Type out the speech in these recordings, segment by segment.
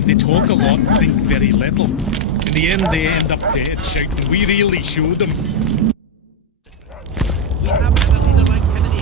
They talk a lot and think very little. In the end, they end up dead, shouting, "We really showed them." We have a leader like Kennedy.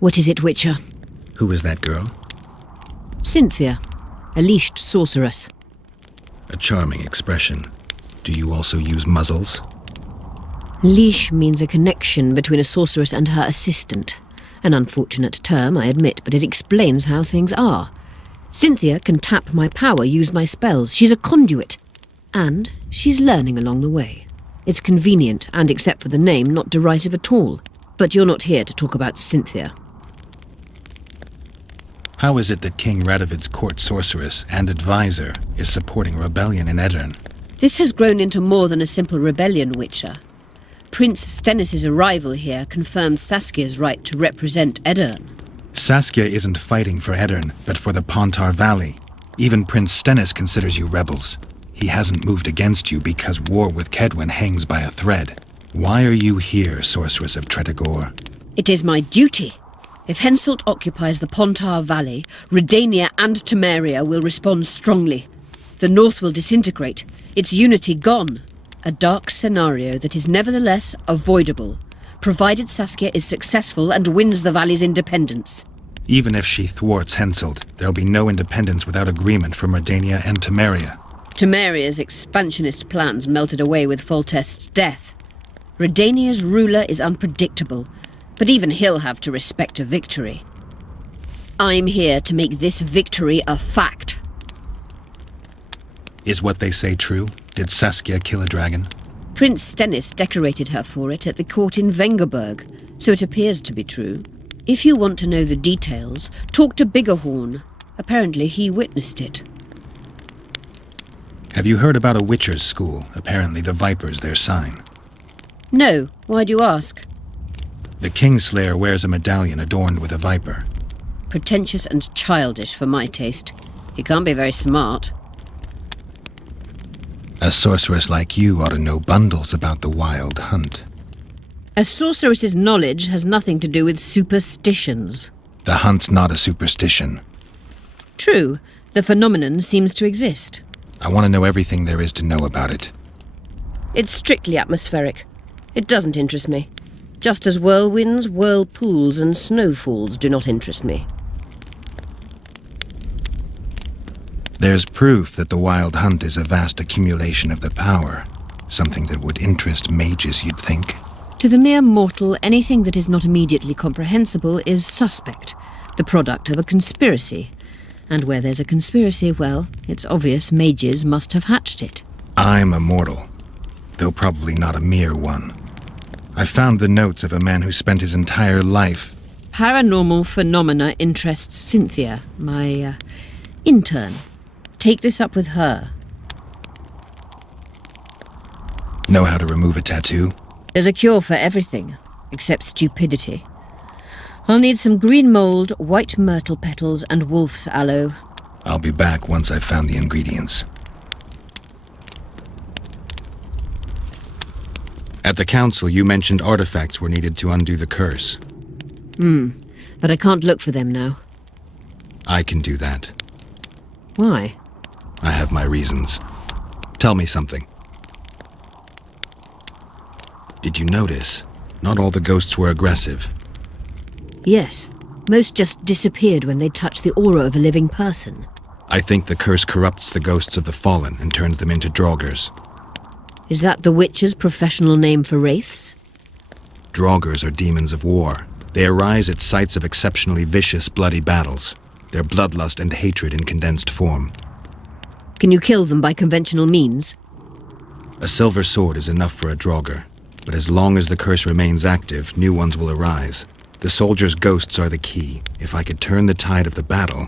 What is it, Witcher? Who is that girl? Cynthia, a leashed sorceress. A charming expression. Do you also use muzzles? Leash means a connection between a sorceress and her assistant. An unfortunate term, I admit, but it explains how things are. Cynthia can tap my power, use my spells. She's a conduit. And she's learning along the way. It's convenient, and except for the name, not derisive at all. But you're not here to talk about Cynthia. How is it that King Radovid's court sorceress and advisor is supporting rebellion in Edirn? This has grown into more than a simple rebellion, Witcher. Prince Stennis' arrival here confirmed Saskia's right to represent Edirn. Saskia isn't fighting for Edirn, but for the Pontar Valley. Even Prince Stennis considers you rebels. He hasn't moved against you because war with Kedwen hangs by a thread. Why are you here, Sorceress of Tretogor? It is my duty. If Henselt occupies the Pontar Valley, Redania and Temeria will respond strongly. The North will disintegrate, its unity gone. A dark scenario that is nevertheless avoidable, provided Saskia is successful and wins the Valley's independence. Even if she thwarts Henselt, there'll be no independence without agreement from Redania and Temeria. Temeria's expansionist plans melted away with Foltest's death. Redania's ruler is unpredictable, but even he'll have to respect a victory. I'm here to make this victory a fact. Is what they say true? Did Saskia kill a dragon? Prince Stennis decorated her for it at the court in Vengerberg, so it appears to be true. If you want to know the details, talk to Biggerhorn. Apparently he witnessed it. Have you heard about a Witcher's school? Apparently the Viper's their sign. No, why do you ask? The Kingslayer wears a medallion adorned with a viper. Pretentious and childish for my taste. He can't be very smart. A sorceress like you ought to know bundles about the wild hunt. A sorceress's knowledge has nothing to do with superstitions. The hunt's not a superstition. True, the phenomenon seems to exist. I want to know everything there is to know about it. It's strictly atmospheric. It doesn't interest me. Just as whirlwinds, whirlpools, and snowfalls do not interest me. There's proof that the wild hunt is a vast accumulation of the power. Something that would interest mages, you'd think. To the mere mortal, anything that is not immediately comprehensible is suspect, the product of a conspiracy. And where there's a conspiracy, well, it's obvious mages must have hatched it. I'm a mortal, though probably not a mere one. I found the notes of a man who spent his entire life... Paranormal phenomena interests Cynthia, my, intern. Take this up with her. Know how to remove a tattoo? There's a cure for everything, except stupidity. I'll need some green mold, white myrtle petals, and wolf's aloe. I'll be back once I've found the ingredients. At the council, you mentioned artifacts were needed to undo the curse. But I can't look for them now. I can do that. Why? I have my reasons. Tell me something. Did you notice? Not all the ghosts were aggressive. Yes. Most just disappeared when they touched the aura of a living person. I think the curse corrupts the ghosts of the fallen and turns them into draugrs. Is that the Witcher's professional name for wraiths? Draugrs are demons of war. They arise at sites of exceptionally vicious, bloody battles. Their bloodlust and hatred in condensed form. Can you kill them by conventional means? A silver sword is enough for a draugr, but as long as the curse remains active, new ones will arise. The soldiers' ghosts are the key. If I could turn the tide of the battle...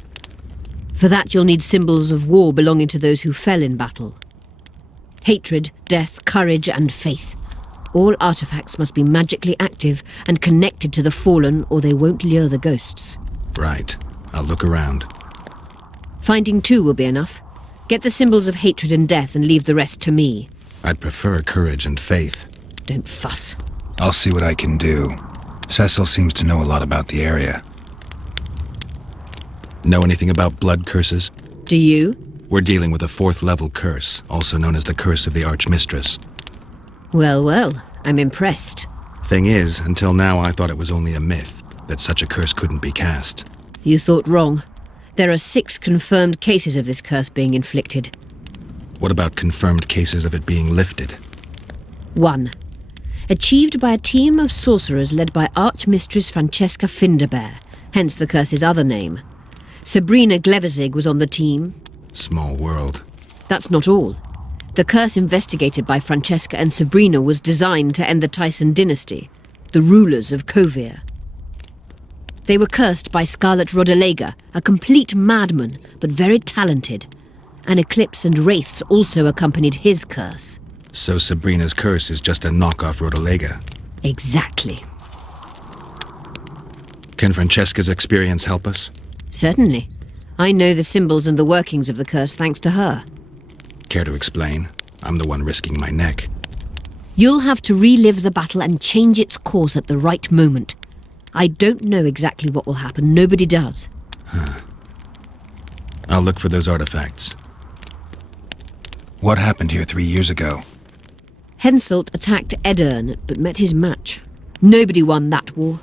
For that you'll need symbols of war belonging to those who fell in battle. Hatred, death, courage, and faith. All artifacts must be magically active and connected to the fallen, or they won't lure the ghosts. Right. I'll look around. Finding 2 will be enough. Get the symbols of hatred and death and leave the rest to me. I'd prefer courage and faith. Don't fuss. I'll see what I can do. Cecil seems to know a lot about the area. Know anything about blood curses? Do you? We're dealing with a 4th-level curse, also known as the Curse of the Archmistress. Well, well, I'm impressed. Thing is, until now I thought it was only a myth, that such a curse couldn't be cast. You thought wrong. There are 6 confirmed cases of this curse being inflicted. What about confirmed cases of it being lifted? 1. Achieved by a team of sorcerers led by Archmistress Francesca Finderbear, hence the curse's other name. Sabrina Glevezig was on the team. Small world. That's not all. The curse investigated by Francesca and Sabrina was designed to end the Tyson dynasty, the rulers of Kovir. They were cursed by Scarlet Rodalega, a complete madman, but very talented. An eclipse and wraiths also accompanied his curse. So Sabrina's curse is just a knockoff Rodalega. Exactly. Can Francesca's experience help us? Certainly. I know the symbols and the workings of the curse thanks to her. Care to explain? I'm the one risking my neck. You'll have to relive the battle and change its course at the right moment. I don't know exactly what will happen. Nobody does. I'll look for those artifacts. What happened here 3 years ago? Henselt attacked Edern, but met his match. Nobody won that war.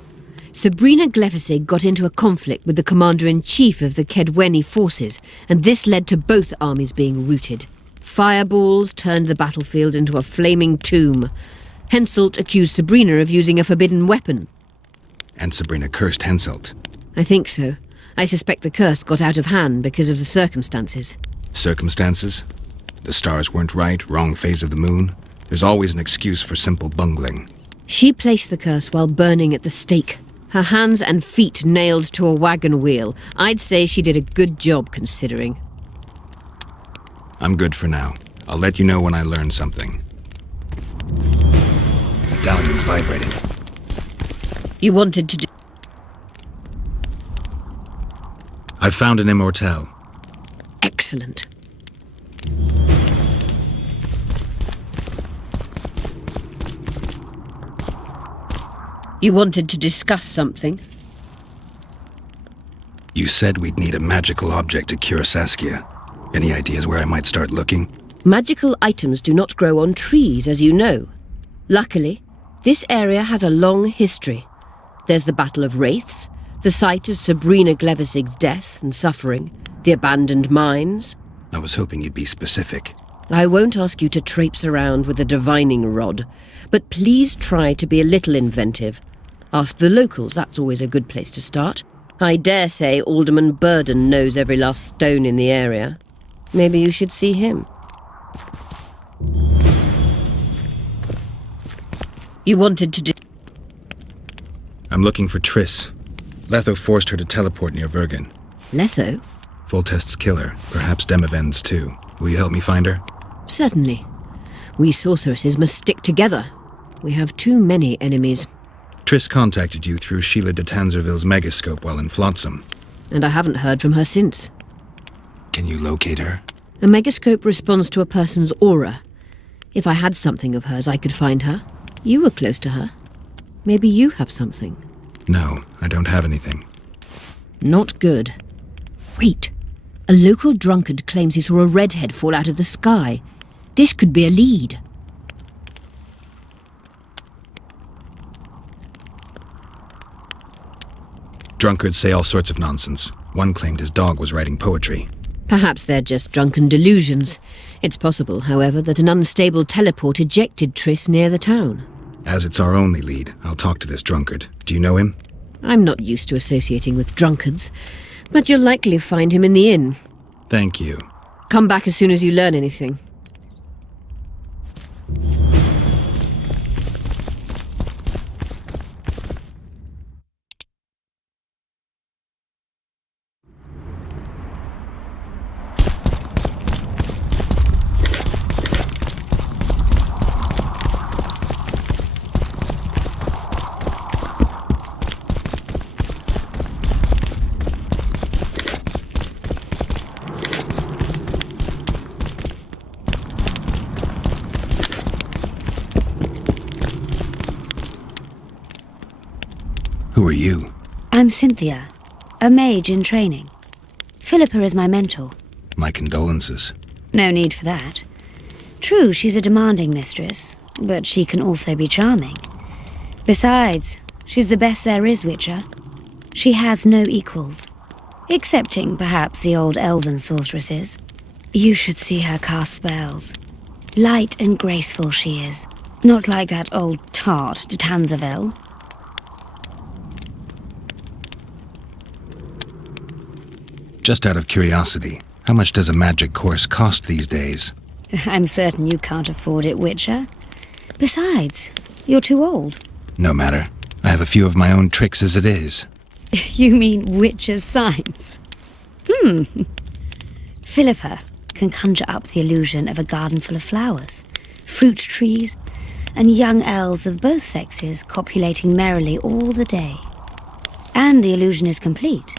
Sabrina Glevezig got into a conflict with the commander-in-chief of the Kedweni forces, and this led to both armies being routed. Fireballs turned the battlefield into a flaming tomb. Henselt accused Sabrina of using a forbidden weapon. And Sabrina cursed Henselt. I think so. I suspect the curse got out of hand because of the circumstances. Circumstances? The stars weren't right, wrong phase of the moon. There's always an excuse for simple bungling. She placed the curse while burning at the stake. Her hands and feet nailed to a wagon wheel. I'd say she did a good job, considering. I'm good for now. I'll let you know when I learn something. Medallion's vibrating. You wanted to do... I've found an immortelle. Excellent. You wanted to discuss something? You said we'd need a magical object to cure Saskia. Any ideas where I might start looking? Magical items do not grow on trees, as you know. Luckily, this area has a long history. There's the Battle of Wraiths, the site of Sabrina Glevezig's death and suffering, the abandoned mines. I was hoping you'd be specific. I won't ask you to traipse around with a divining rod, but please try to be a little inventive. Ask the locals, that's always a good place to start. I dare say Alderman Burden knows every last stone in the area. Maybe you should see him. You wanted to do... I'm looking for Triss. Letho forced her to teleport near Vergen. Letho? Voltest's killer, perhaps Demavend's too. Will you help me find her? Certainly. We sorceresses must stick together. We have too many enemies. Triss contacted you through Sheila de Tanzerville's megascope while in Flotsam. And I haven't heard from her since. Can you locate her? A megascope responds to a person's aura. If I had something of hers, I could find her. You were close to her. Maybe you have something. No, I don't have anything. Not good. Wait. A local drunkard claims he saw a redhead fall out of the sky. This could be a lead. Drunkards say all sorts of nonsense. One claimed his dog was writing poetry. Perhaps they're just drunken delusions. It's possible, however, that an unstable teleport ejected Triss near the town. As it's our only lead, I'll talk to this drunkard. Do you know him? I'm not used to associating with drunkards, but you'll likely find him in the inn. Thank you. Come back as soon as you learn anything. you? I'm Cynthia, a mage in training. Philippa is my mentor. My condolences. No need for that. True, she's a demanding mistress, but she can also be charming. Besides, she's the best there is, Witcher. She has no equals, excepting perhaps the old elven sorceresses. You should see her cast spells. Light and graceful she is, not like that old tart de Tanzaville. Just out of curiosity, how much does a magic course cost these days? I'm certain you can't afford it, Witcher. Besides, you're too old. No matter. I have a few of my own tricks as it is. You mean Witcher's signs? Philippa can conjure up the illusion of a garden full of flowers, fruit trees, and young elves of both sexes copulating merrily all the day. And the illusion is complete.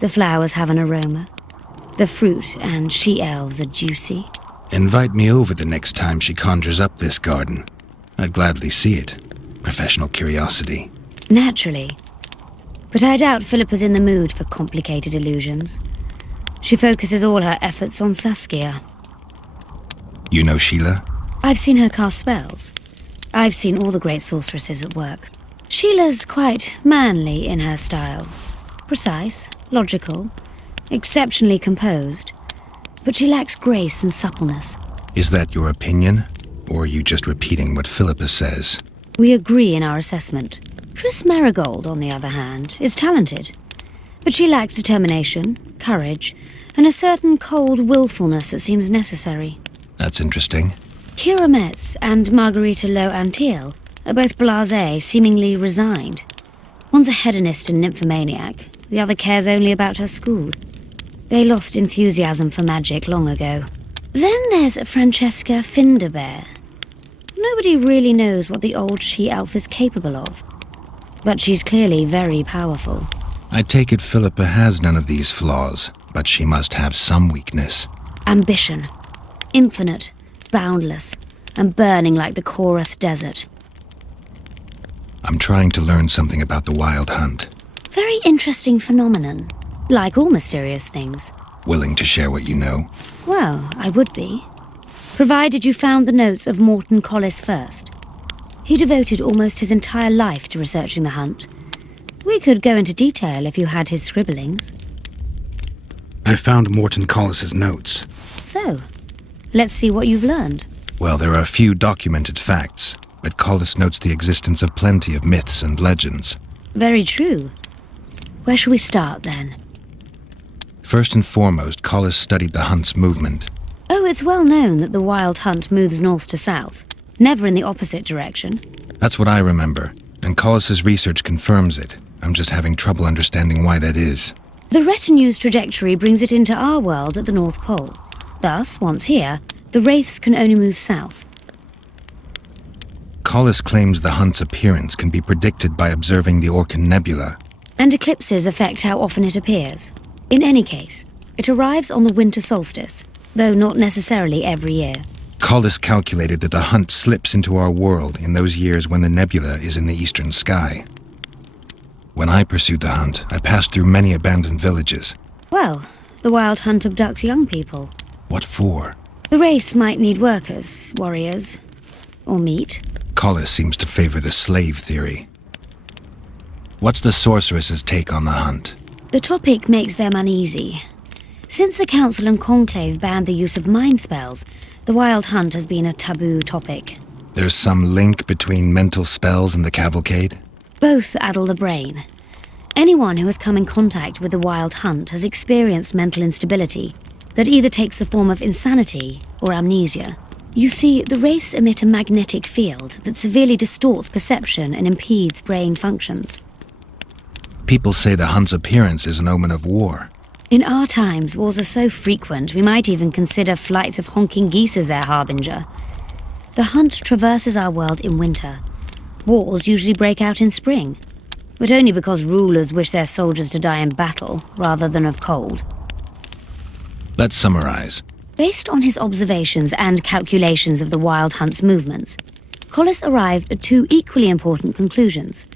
The flowers have an aroma. The fruit and she-elves are juicy. Invite me over the next time she conjures up this garden. I'd gladly see it. Professional curiosity. Naturally. But I doubt Philippa's in the mood for complicated illusions. She focuses all her efforts on Saskia. You know Sheila? I've seen her cast spells. I've seen all the great sorceresses at work. Sheila's quite manly in her style. Precise, logical, exceptionally composed. But she lacks grace and suppleness. Is that your opinion? Or are you just repeating what Philippa says? We agree in our assessment. Triss Marigold, on the other hand, is talented. But she lacks determination, courage, and a certain cold willfulness that seems necessary. That's interesting. Kira Metz and Margarita Lowe Antiel are both blasé, seemingly resigned. One's a hedonist and nymphomaniac. The other cares only about her school. They lost enthusiasm for magic long ago. Then there's Francesca Finderbear. Nobody really knows what the old she-elf is capable of. But she's clearly very powerful. I take it Philippa has none of these flaws, but she must have some weakness. Ambition. Infinite, boundless, and burning like the Korath Desert. I'm trying to learn something about the Wild Hunt. Very interesting phenomenon. Like all mysterious things. Willing to share what you know? Well, I would be. Provided you found the notes of Morton Collis first. He devoted almost his entire life to researching the hunt. We could go into detail if you had his scribblings. I found Morton Collis's notes. So, let's see what you've learned. Well, there are a few documented facts, but Collis notes the existence of plenty of myths and legends. Very true. Where shall we start, then? First and foremost, Collis studied the hunt's movement. Oh, it's well known that the wild hunt moves north to south, never in the opposite direction. That's what I remember, and Collis's research confirms it. I'm just having trouble understanding why that is. The retinue's trajectory brings it into our world at the North Pole. Thus, once here, the wraiths can only move south. Collis claims the hunt's appearance can be predicted by observing the Orcan Nebula. And eclipses affect how often it appears. In any case, it arrives on the winter solstice, though not necessarily every year. Collis calculated that the hunt slips into our world in those years when the nebula is in the eastern sky. When I pursued the hunt, I passed through many abandoned villages. Well, the wild hunt abducts young people. What for? The wraiths might need workers, warriors, or meat. Collis seems to favor the slave theory. What's the sorceress's take on the hunt? The topic makes them uneasy. Since the Council and Conclave banned the use of mind spells, the wild hunt has been a taboo topic. There's some link between mental spells and the cavalcade? Both addle the brain. Anyone who has come in contact with the wild hunt has experienced mental instability that either takes the form of insanity or amnesia. You see, the wraiths emit a magnetic field that severely distorts perception and impedes brain functions. People say the hunt's appearance is an omen of war. In our times, wars are so frequent, we might even consider flights of honking geese as their harbinger. The hunt traverses our world in winter. Wars usually break out in spring, but only because rulers wish their soldiers to die in battle rather than of cold. Let's summarize. Based on his observations and calculations of the wild hunt's movements, Collis arrived at two equally important conclusions.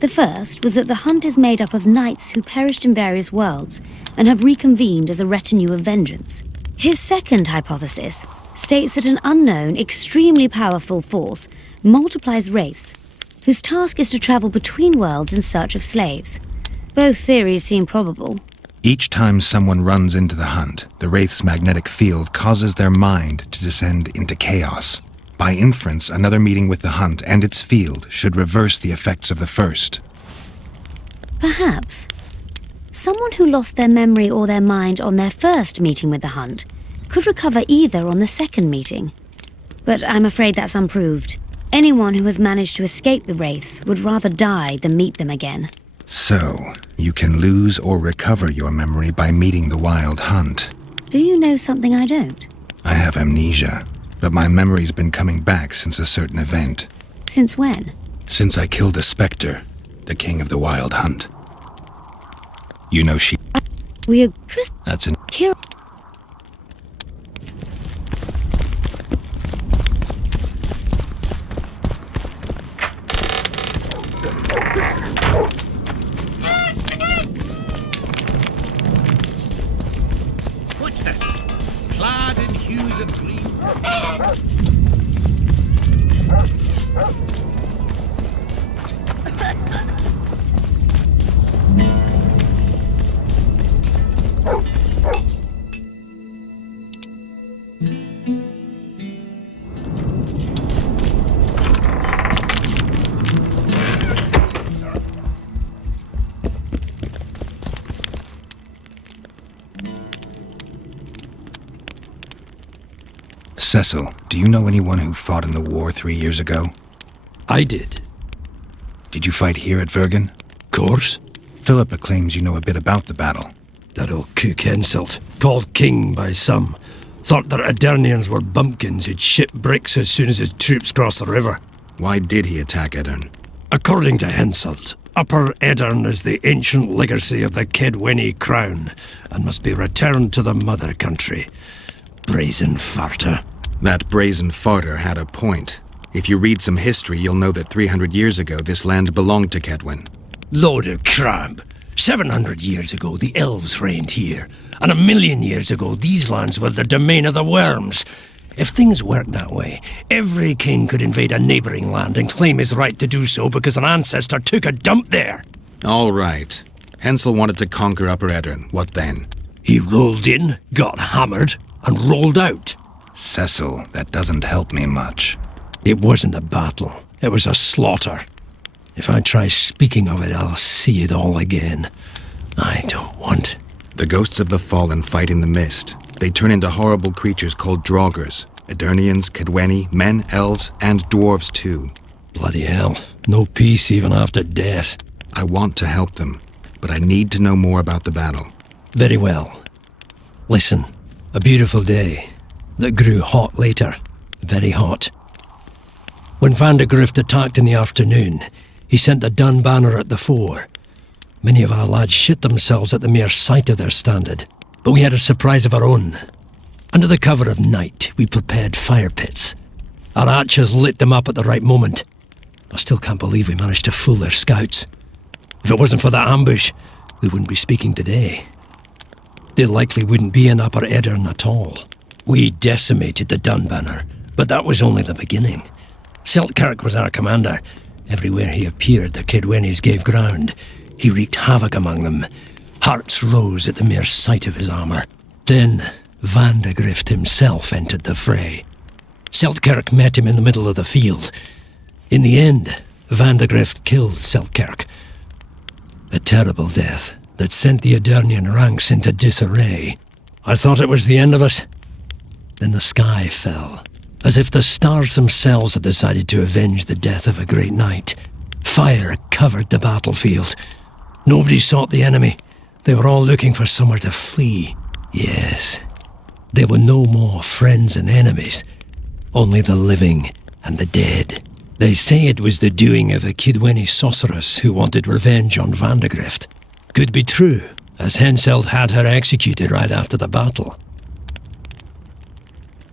The first was that the hunt is made up of knights who perished in various worlds and have reconvened as a retinue of vengeance. His second hypothesis states that an unknown, extremely powerful force multiplies wraiths, whose task is to travel between worlds in search of slaves. Both theories seem probable. Each time someone runs into the hunt, the Wraith's magnetic field causes their mind to descend into chaos. By inference, another meeting with the hunt and its field should reverse the effects of the first. Perhaps someone who lost their memory or their mind on their first meeting with the hunt could recover either on the second meeting. But I'm afraid that's unproved. Anyone who has managed to escape the Wraiths would rather die than meet them again. So, you can lose or recover your memory by meeting the wild hunt. Do you know something I don't? I have amnesia, but my memory's been coming back since a certain event. Since when? Since I killed a spectre, the king of the wild hunt. You know she... We are... That's an... Here... What's this? Clad in hues of green. Cecil, do you know anyone who fought in the war 3 years ago? I did. Did you fight here at Vergen? Course. Philippa claims you know a bit about the battle. That old cook insult, called king by some, thought that Adernians were bumpkins who'd ship bricks as soon as his troops crossed the river. Why did he attack Edirn? According to Henselt, Upper Edirn is the ancient legacy of the Kedwenny crown and must be returned to the mother country. Brazen farter. That brazen farter had a point. If you read some history, you'll know that 300 years ago this land belonged to Kedwen. Load of crab. 700 years ago, the elves reigned here, and 1,000,000 years ago, these lands were the domain of the worms. If things worked that way, every king could invade a neighboring land and claim his right to do so because an ancestor took a dump there. All right. Hensel wanted to conquer Upper Edirn. What then? He rolled in, got hammered, and rolled out. Cecil, that doesn't help me much. It wasn't a battle. It was a slaughter. If I try speaking of it, I'll see it all again. I don't want... The ghosts of the fallen fight in the mist. They turn into horrible creatures called Draugrs. Edirnians, Kedwenny, men, elves, and dwarves too. Bloody hell. No peace even after death. I want to help them, but I need to know more about the battle. Very well. Listen, a beautiful day that grew hot later. Very hot. When Vandegrift attacked in the afternoon, he sent a dun banner at the fore. Many of our lads shit themselves at the mere sight of their standard, but we had a surprise of our own. Under the cover of night, we prepared fire pits. Our archers lit them up at the right moment. I still can't believe we managed to fool their scouts. If it wasn't for that ambush, we wouldn't be speaking today. They likely wouldn't be in Upper Edirn at all. We decimated the dun banner, but that was only the beginning. Seltkirk was our commander. Everywhere he appeared, the Kedwennies gave ground. He wreaked havoc among them. Hearts rose at the mere sight of his armour. Then, Vandegrift himself entered the fray. Seltkirk met him in the middle of the field. In the end, Vandegrift killed Seltkirk. A terrible death that sent the Adernian ranks into disarray. I thought it was the end of us. Then the sky fell, as if the stars themselves had decided to avenge the death of a great knight. Fire covered the battlefield. Nobody sought the enemy. They were all looking for somewhere to flee. Yes, there were no more friends and enemies, only the living and the dead. They say it was the doing of a Kedwenny sorceress who wanted revenge on Vandegrift. Could be true, as Henselt had her executed right after the battle.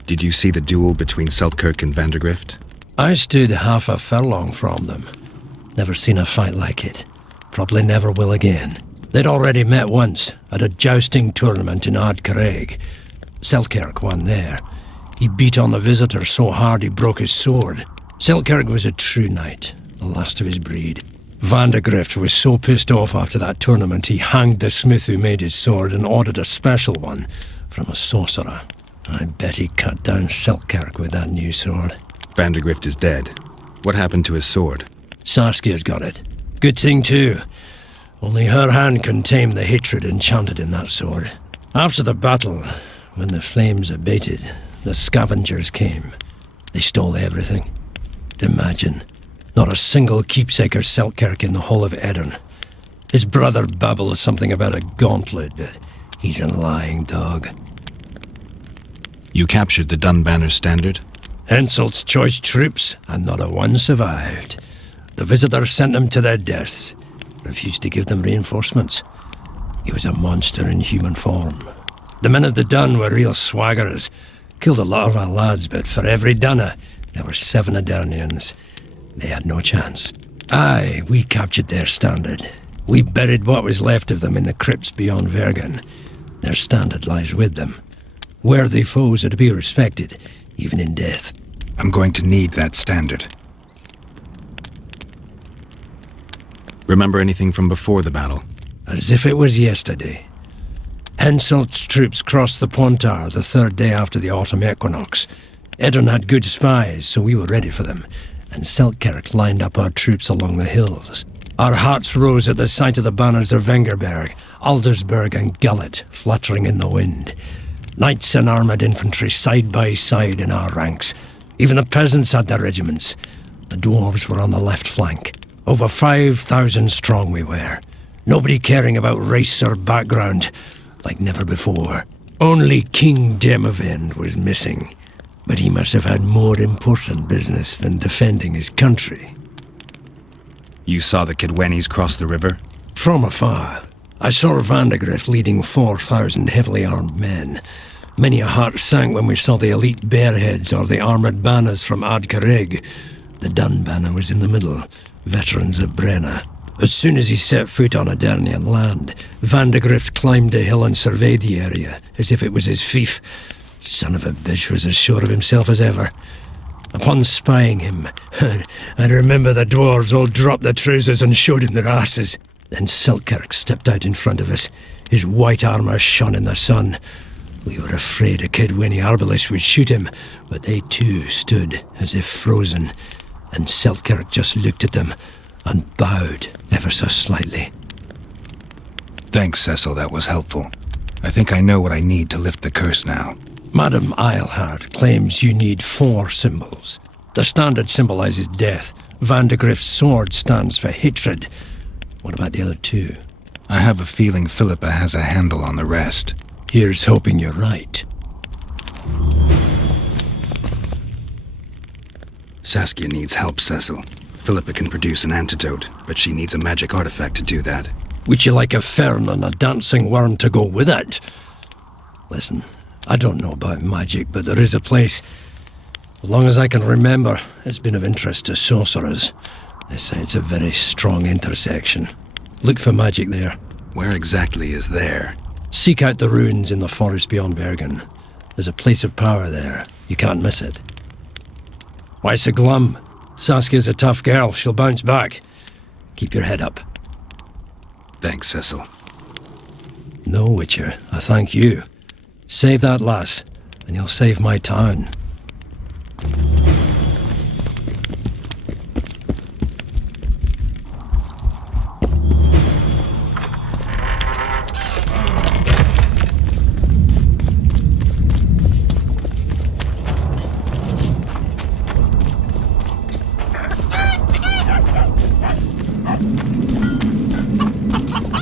Did you see the duel between Seltkirk and Vandegrift? I stood half a furlong from them. Never seen a fight like it. Probably never will again. They'd already met once at a jousting tournament in Ardcarrig. Selkirk won there. He beat on the visitor so hard he broke his sword. Selkirk was a true knight, the last of his breed. Vandegrift was so pissed off after that tournament he hanged the smith who made his sword and ordered a special one from a sorcerer. I bet he cut down Selkirk with that new sword. Vandegrift is dead. What happened to his sword? Saskia's got it. Good thing too. Only her hand can tame the hatred enchanted in that sword. After the battle, when the flames abated, the scavengers came. They stole everything. Imagine, not a single keepsake of Selkirk in the whole of Edirn. His brother babbles something about a gauntlet, but he's a lying dog. You captured the Dunbanner standard? Henselt's choice troops, and not a one survived. The visitors sent them to their deaths, refused to give them reinforcements. He was a monster in human form. The men of the Dun were real swaggerers. Killed a lot of our lads, but for every Dunner, there were 7 Adernians. They had no chance. Aye, we captured their standard. We buried what was left of them in the crypts beyond Vergen. Their standard lies with them. Worthy foes are to be respected, even in death. I'm going to need that standard. Remember anything from before the battle? As if it was yesterday. Henselt's troops crossed the Pontar the 3rd day after the autumn equinox. Edirn had good spies, so we were ready for them, and Selkirk lined up our troops along the hills. Our hearts rose at the sight of the banners of Vengerberg, Aldersberg and Gullet fluttering in the wind. Knights and armoured infantry side by side in our ranks. Even the peasants had their regiments. The dwarves were on the left flank. Over 5,000 strong we were. Nobody caring about race or background, like never before. Only King Demavend was missing, but he must have had more important business than defending his country. You saw the Kidwennies cross the river? From afar, I saw Vandegrift leading 4,000 heavily armed men. Many a heart sank when we saw the elite bearheads or the armoured banners from Ardcarrig. The Dun banner was in the middle, veterans of Brenna. As soon as he set foot on Adernian land, Vandegrift climbed a hill and surveyed the area, as if it was his fief. Son of a bitch was as sure of himself as ever. Upon spying him, I remember the dwarves all dropped their trousers and showed him their asses. Then Selkirk stepped out in front of us. His white armour shone in the sun. We were afraid a Kidwenny arbalist would shoot him, but they too stood as if frozen, and Selkirk just looked at them and bowed ever so slightly. Thanks, Cecil, that was helpful. I think I know what I need to lift the curse now. Madame Eilhard claims you need 4 symbols. The standard symbolizes death. Vandegrift's sword stands for hatred. What about the other 2? I have a feeling Philippa has a handle on the rest. Here's hoping you're right. Saskia needs help, Cecil. Philippa can produce an antidote, but she needs a magic artifact to do that. Would you like a fern and a dancing worm to go with it? Listen, I don't know about magic, but there is a place, as long as I can remember, it's been of interest to sorcerers. They say it's a very strong intersection. Look for magic there. Where exactly is there? Seek out the ruins in the forest beyond Bergen. There's a place of power there. You can't miss it. Why so glum? Saskia's a tough girl. She'll bounce back. Keep your head up. Thanks, Cecil. No, Witcher. I thank you. Save that lass, and you'll save my town.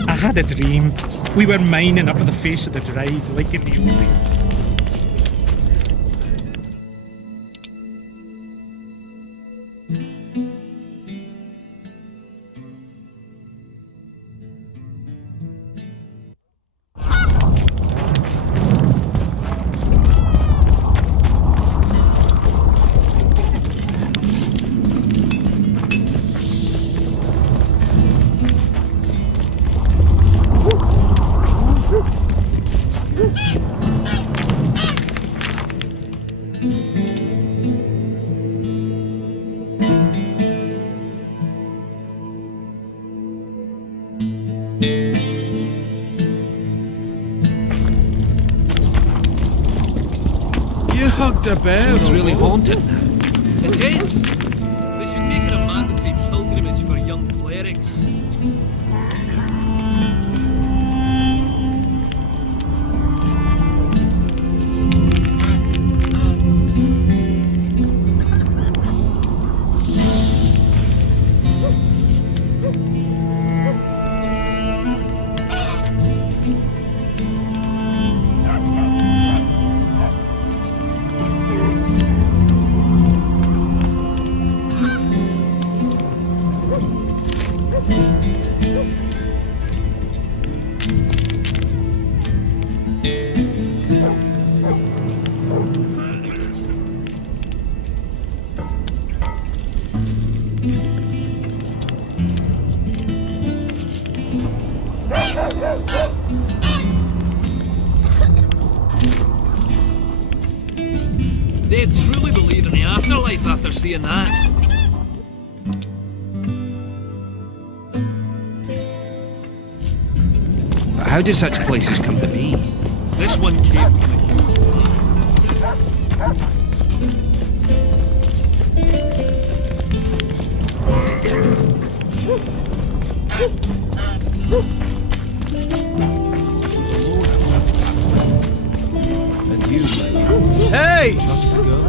I had a dream. We were mining up at the face of the drive, like in the old days. the bird's really haunted now. It is. They should make it a mandatory pilgrimage for young clerics. They truly believe in the afterlife after seeing that. But how do such places come to be? This one came from a And you, Hey! just go.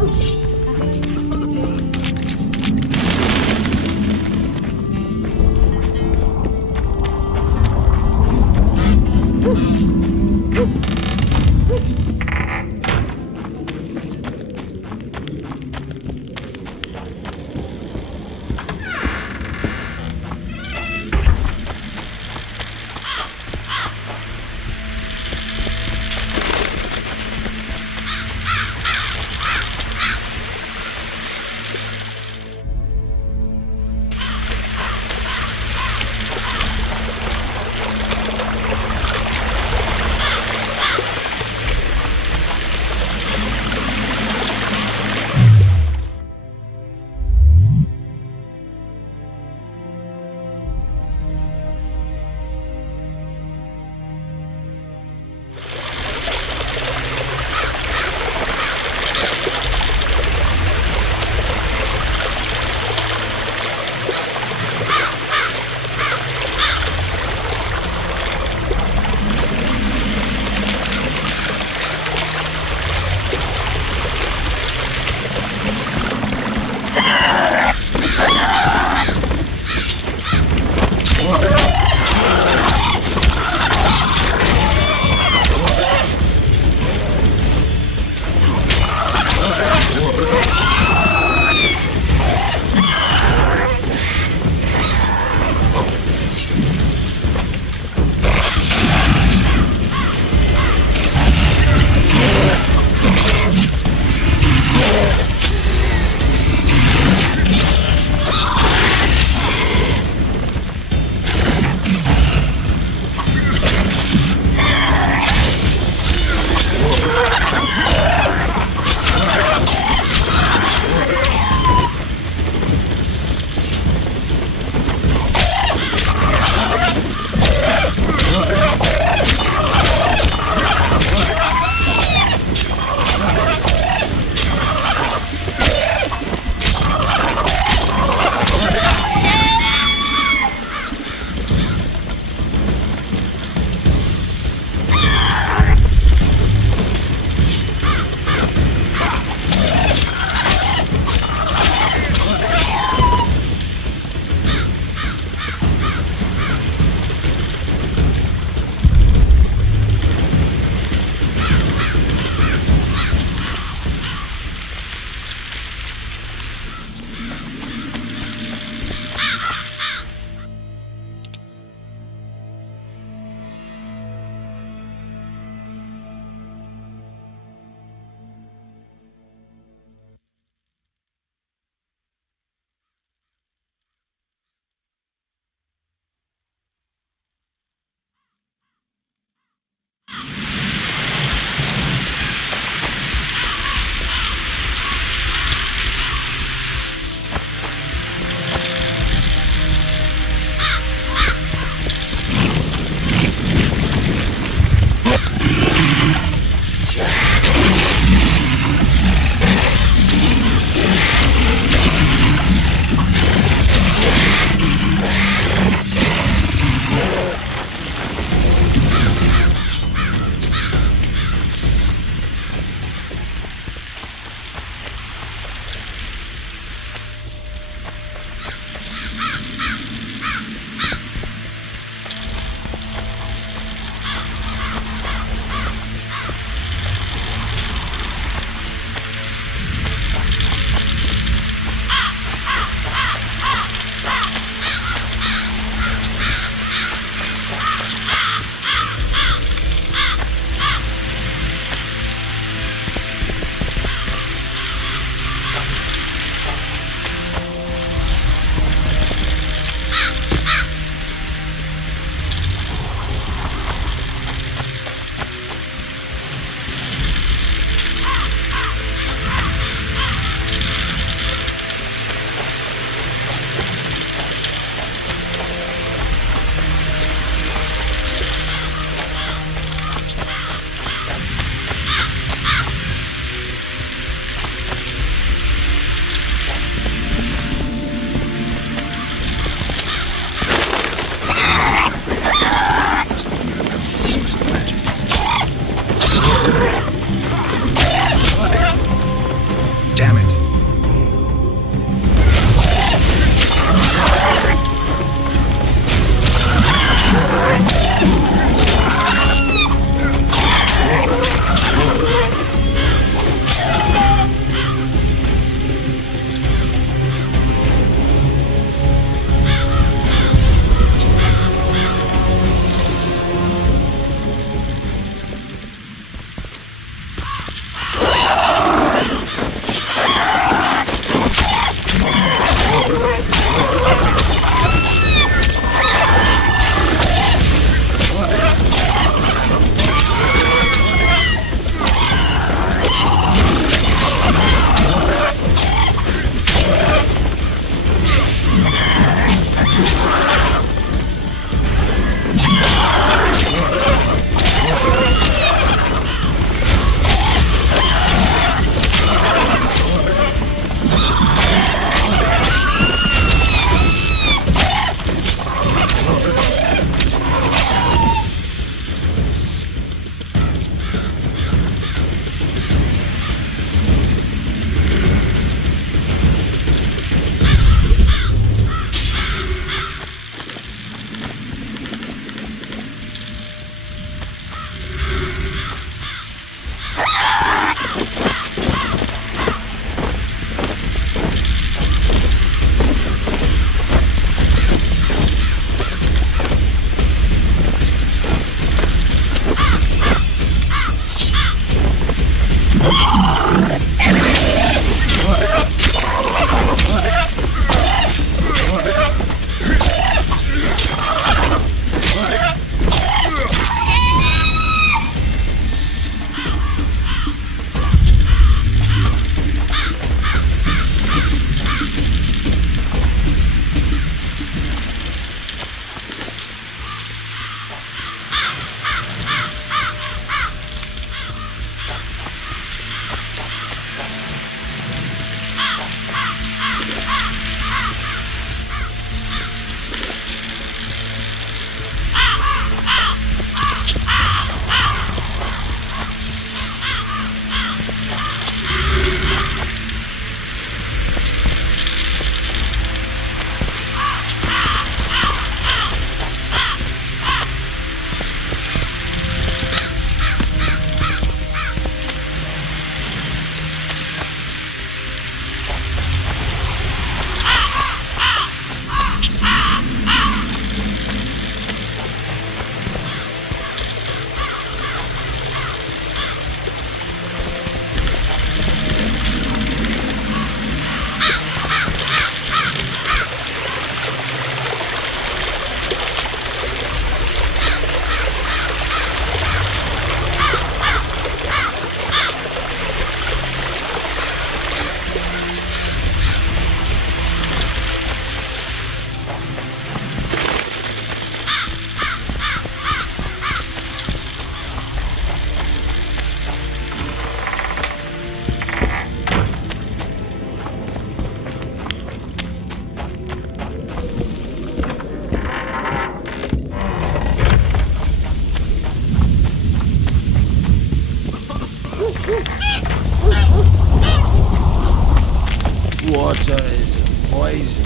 Water is poison.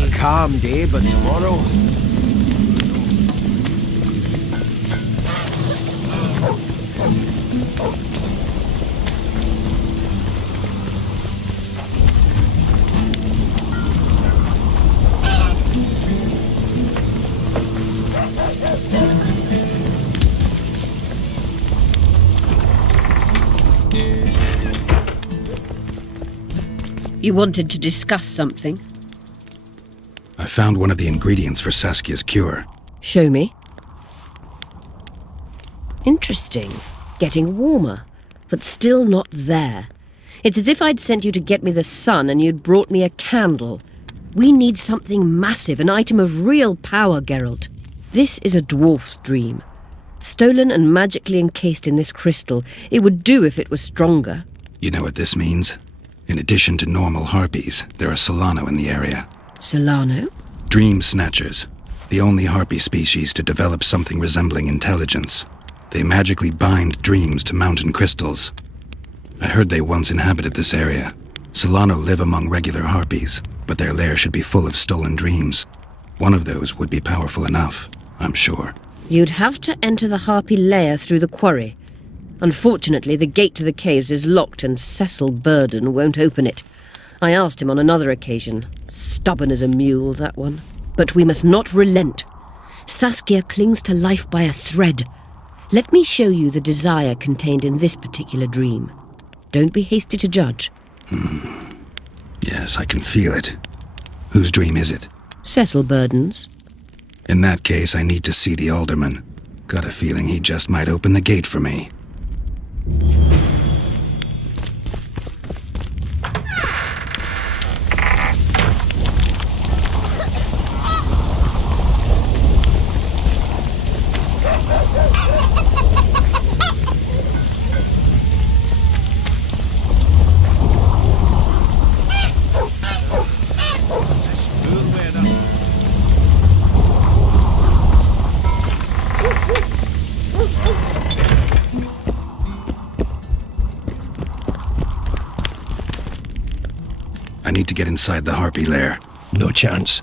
A calm day, but tomorrow... You wanted to discuss something? I found one of the ingredients for Saskia's cure. Show me. Interesting. Getting warmer, but still not there. It's as if I'd sent you to get me the sun and you'd brought me a candle. We need something massive, an item of real power, Geralt. This is a dwarf's dream. Stolen and magically encased in this crystal. It would do if it was stronger. You know what this means? In addition to normal harpies, there are Solano in the area. Solano? Dream snatchers. The only harpy species to develop something resembling intelligence. They magically bind dreams to mountain crystals. I heard they once inhabited this area. Solano live among regular harpies, but their lair should be full of stolen dreams. One of those would be powerful enough, I'm sure. You'd have to enter the harpy lair through the quarry. Unfortunately, the gate to the caves is locked and Cecil Burden won't open it. I asked him on another occasion. Stubborn as a mule, that one. But we must not relent. Saskia clings to life by a thread. Let me show you the desire contained in this particular dream. Don't be hasty to judge. Yes, I can feel it. Whose dream is it? Cecil Burden's. In that case, I need to see the alderman. Got a feeling he just might open the gate for me. I need to get inside the Harpy lair. No chance.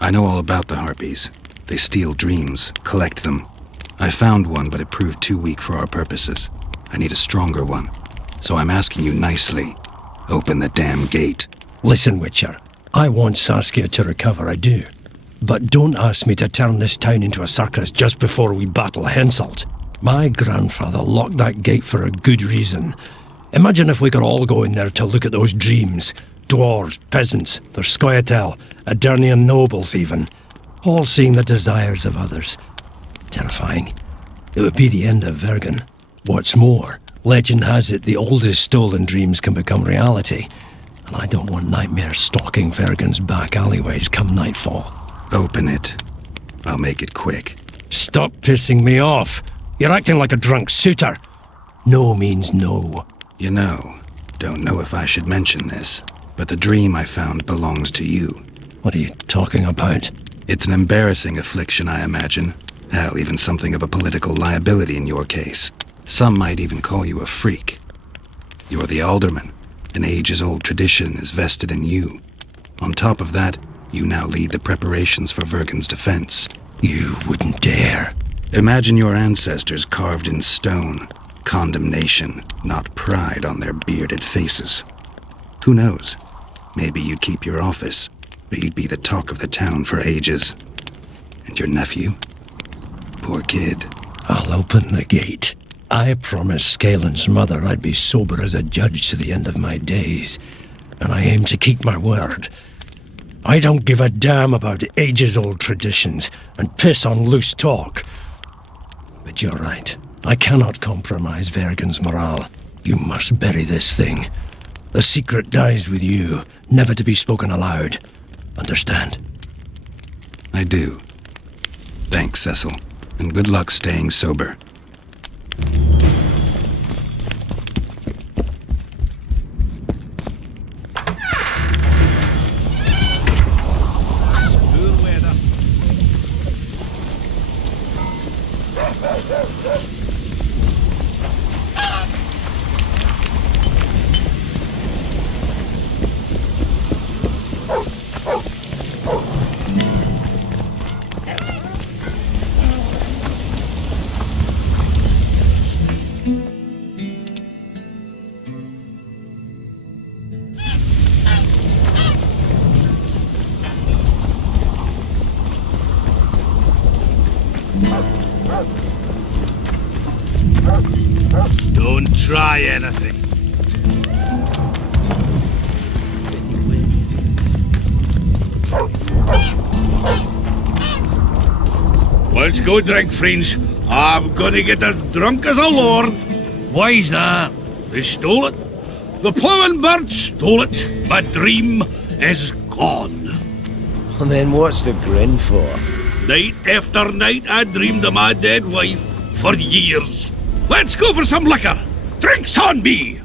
I know all about the Harpies. They steal dreams, collect them. I found one, but it proved too weak for our purposes. I need a stronger one. So I'm asking you nicely, open the damn gate. Listen, Witcher. I want Saskia to recover, I do. But don't ask me to turn this town into a circus just before we battle Henselt. My grandfather locked that gate for a good reason. Imagine if we could all go in there to look at those dreams. Dwarves, peasants, their scoia'tael, Adernian nobles even. All seeing the desires of others. Terrifying. It would be the end of Vergen. What's more, legend has it the oldest stolen dreams can become reality. And I don't want nightmares stalking Vergen's back alleyways come nightfall. Open it. I'll make it quick. Stop pissing me off. You're acting like a drunk suitor. No means no. You know, don't know if I should mention this, but the dream I found belongs to you. What are you talking about? It's an embarrassing affliction, I imagine. Hell, even something of a political liability in your case. Some might even call you a freak. You're the alderman. An ages-old tradition is vested in you. On top of that, you now lead the preparations for Vergen's defense. You wouldn't dare. Imagine your ancestors carved in stone. Condemnation, not pride on their bearded faces. Who knows? Maybe you'd keep your office, but you'd be the talk of the town for ages. And your nephew? Poor kid. I'll open the gate. I promised Scalen's mother I'd be sober as a judge to the end of my days, and I aim to keep my word. I don't give a damn about ages-old traditions and piss on loose talk. But you're right. I cannot compromise Vergen's morale. You must bury this thing. The secret dies with you, never to be spoken aloud. Understand? I do. Thanks, Cecil, and good luck staying sober. Don't try anything. Let's go drink, friends. I'm gonna get as drunk as a lord. Why's that? They stole it. The plowing bird stole it. My dream is gone. And then what's the grin for? Night after night, I dreamed of my dead wife for years. Let's go for some liquor. Drinks on me!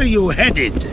are you headed?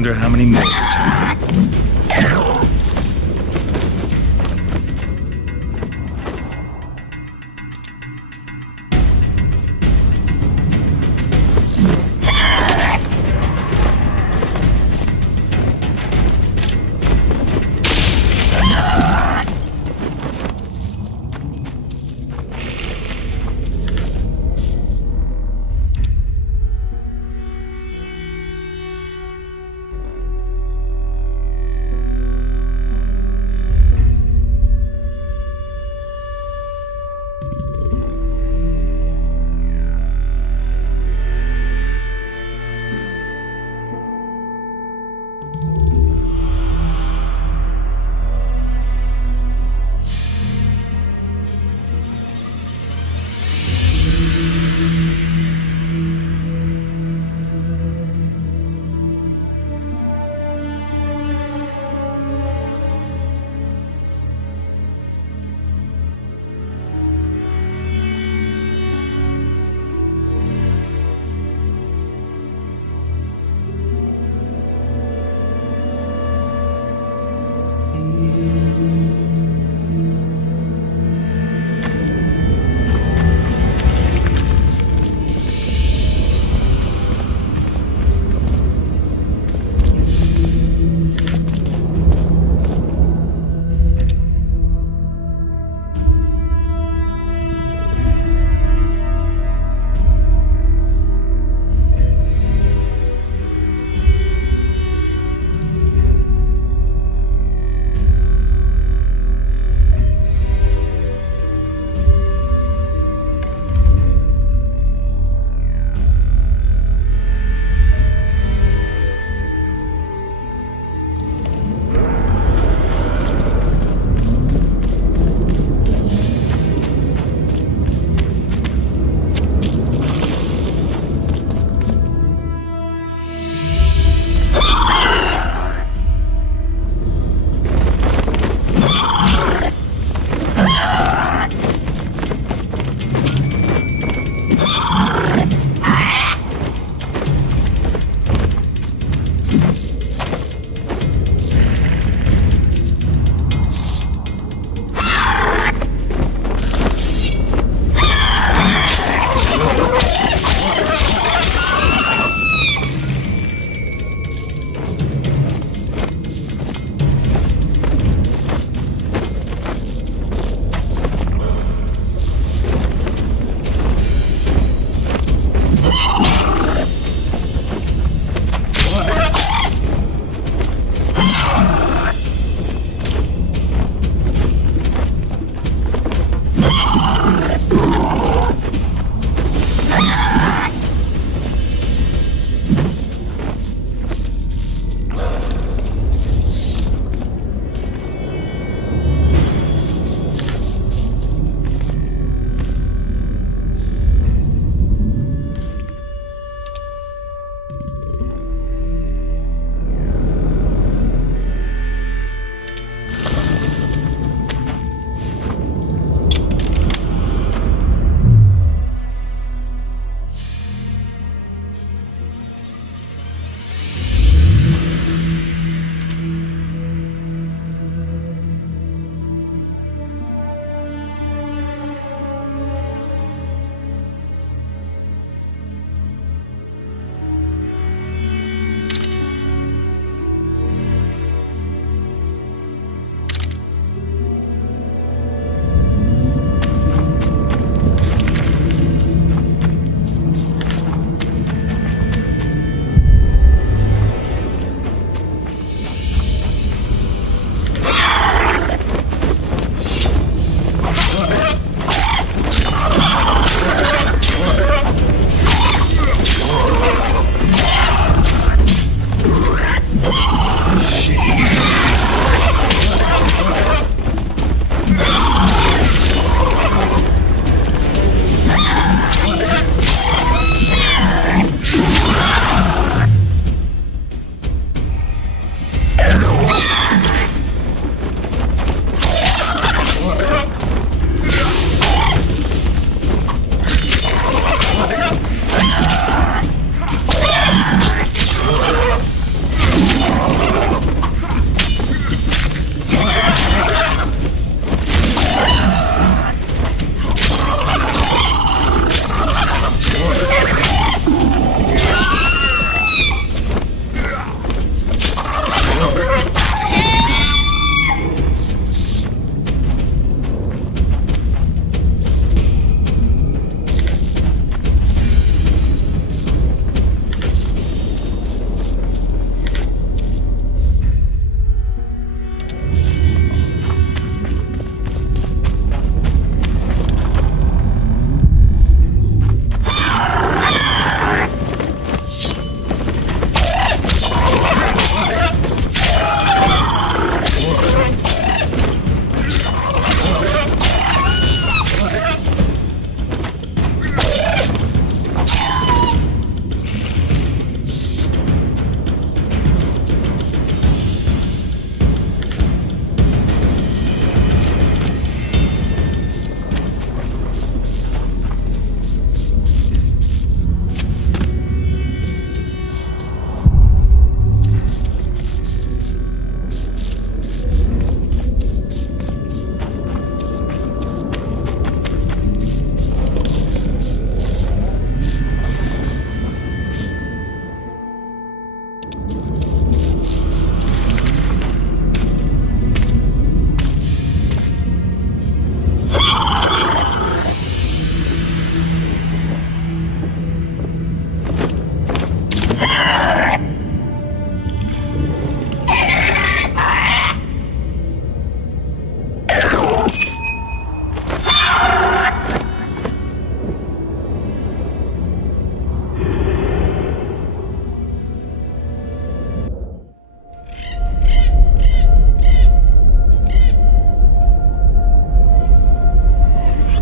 Wonder how many more return.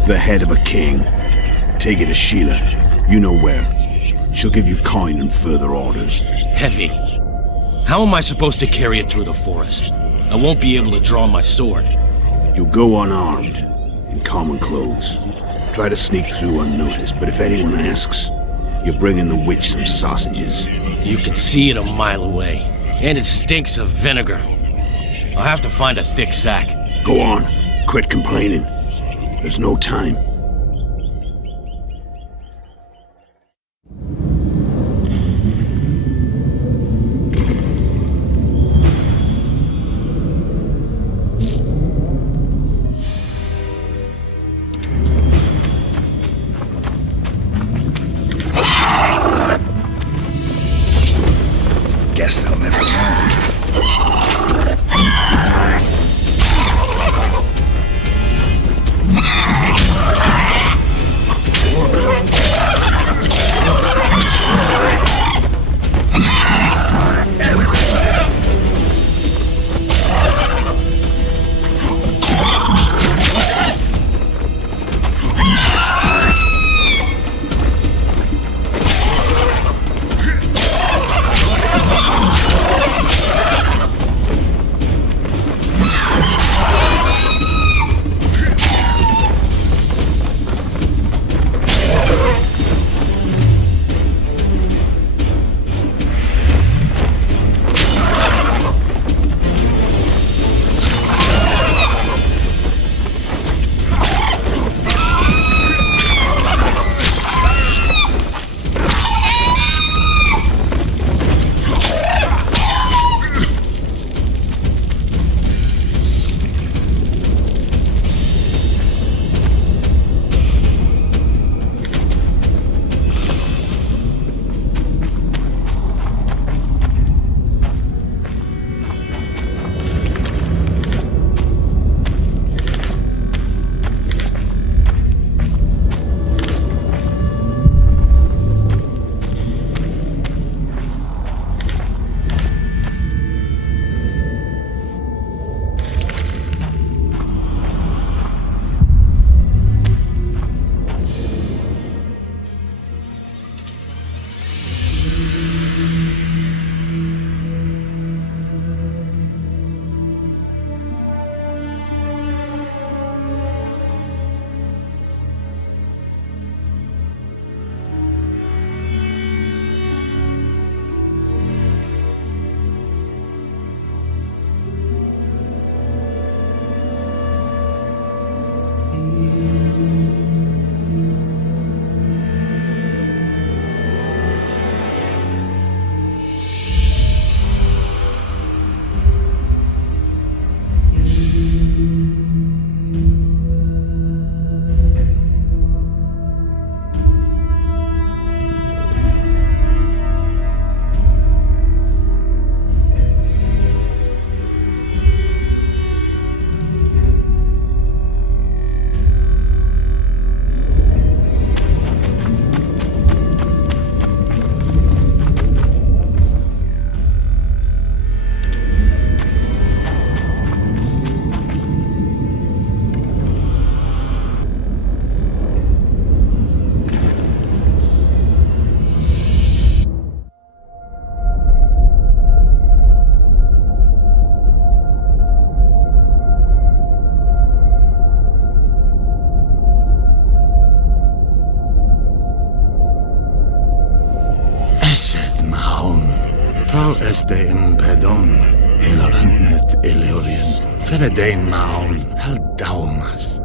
The head of a king. Take it to Sheila. You know where. She'll give you coin and further orders. Heavy. How am I supposed to carry it through the forest? I won't be able to draw my sword. You'll go unarmed, in common clothes. Try to sneak through unnoticed, but if anyone asks, you bring in the witch some sausages. You can see it a mile away, and it stinks of vinegar. I'll have to find a thick sack. Go on, quit complaining. There's no time. Guess they'll never know. Tal este in pedon, ilornet ilorian, feredein maon, hal daumas.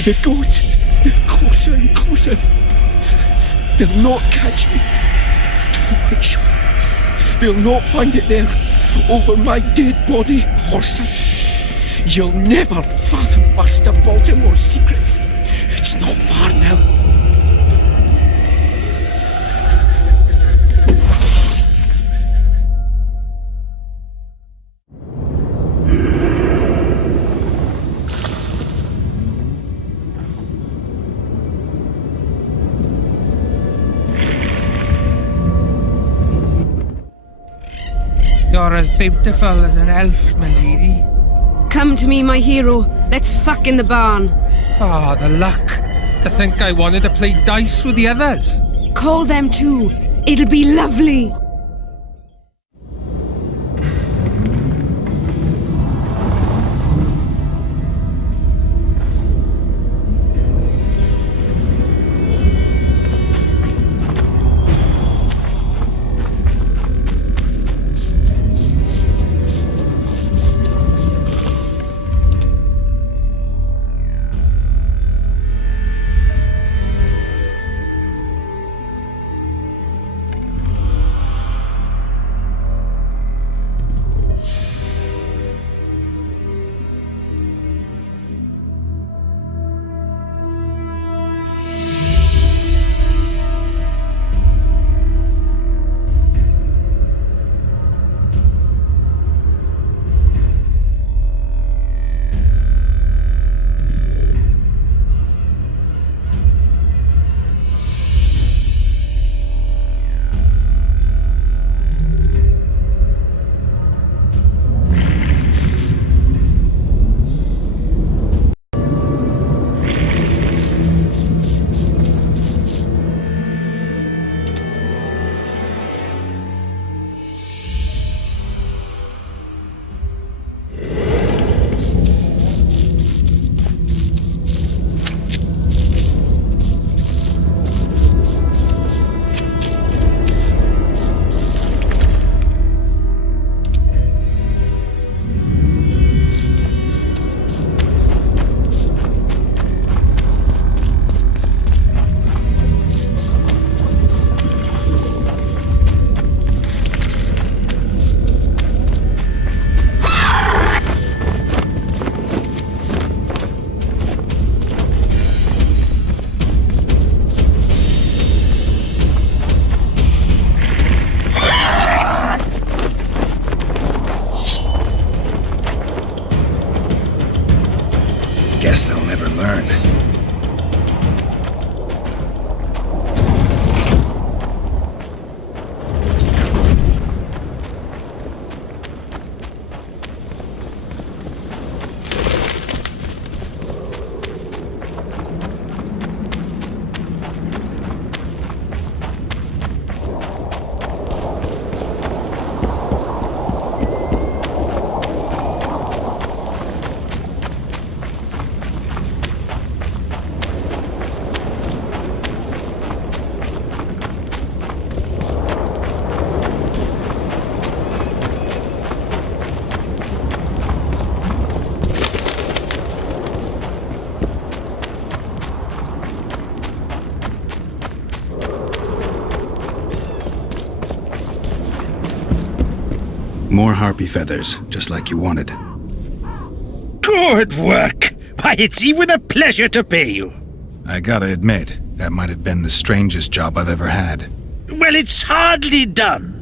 By the gods, they're closer and closer. They'll not catch me. To the witch. They'll not find it there, over my dead body, horsets. You'll never fathom Master Baltimore's secrets. It's not far now. You're as beautiful as an elf, my lady. Come to me, my hero. Let's fuck in the barn. Ah, the luck. To think I wanted to play dice with the others. Call them too. It'll be lovely. Guess they'll never learn. More harpy feathers, just like you wanted. Good work! Why, it's even a pleasure to pay you. I gotta admit, that might have been the strangest job I've ever had. Well, it's hardly done.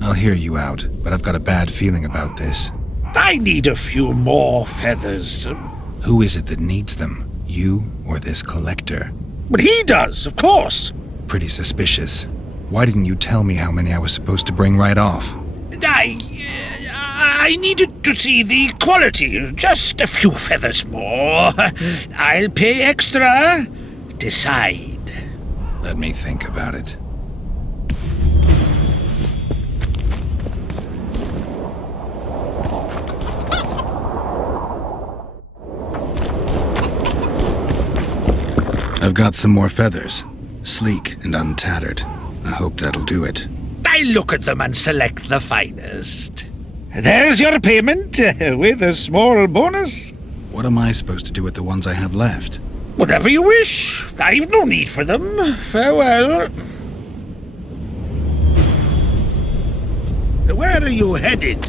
I'll hear you out, but I've got a bad feeling about this. I need a few more feathers. Who is it that needs them? You or this collector? But he does, of course. Pretty suspicious. Why didn't you tell me how many I was supposed to bring right off? I needed to see the quality. Just a few feathers more. I'll pay extra. Decide. Let me think about it. I've got some more feathers. Sleek and untattered. I hope that'll do it. I look at them and select the finest. There's your payment, with a small bonus. What am I supposed to do with the ones I have left? Whatever you wish. I've no need for them. Farewell. Where are you headed?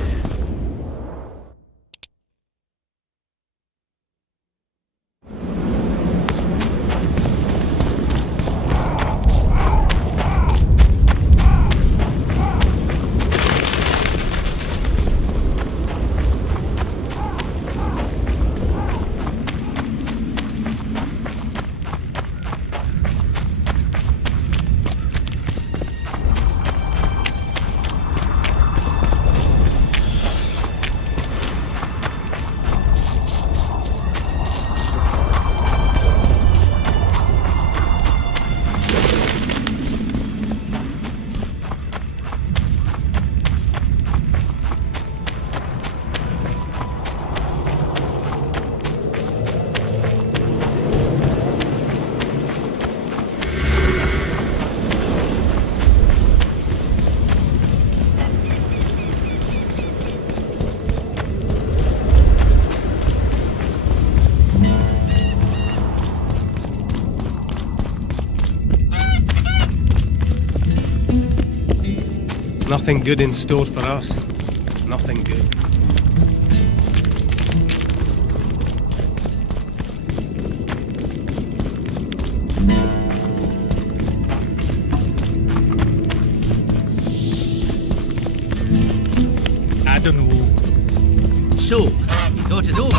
Nothing good in store for us. Nothing good. I don't know. So, you thought it over?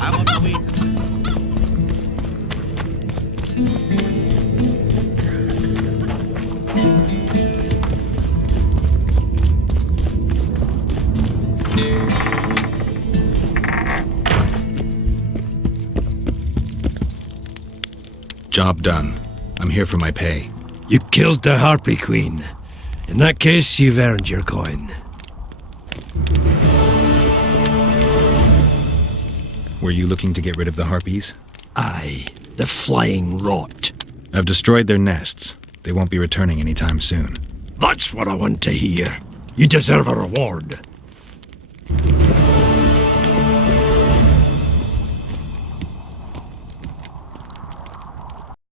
I'm on my way to... Job done. I'm here for my pay. You killed the Harpy Queen. In that case, you've earned your coin. Were you looking to get rid of the Harpies? Aye, the flying rot. I've destroyed their nests. They won't be returning anytime soon. That's what I want to hear. You deserve a reward.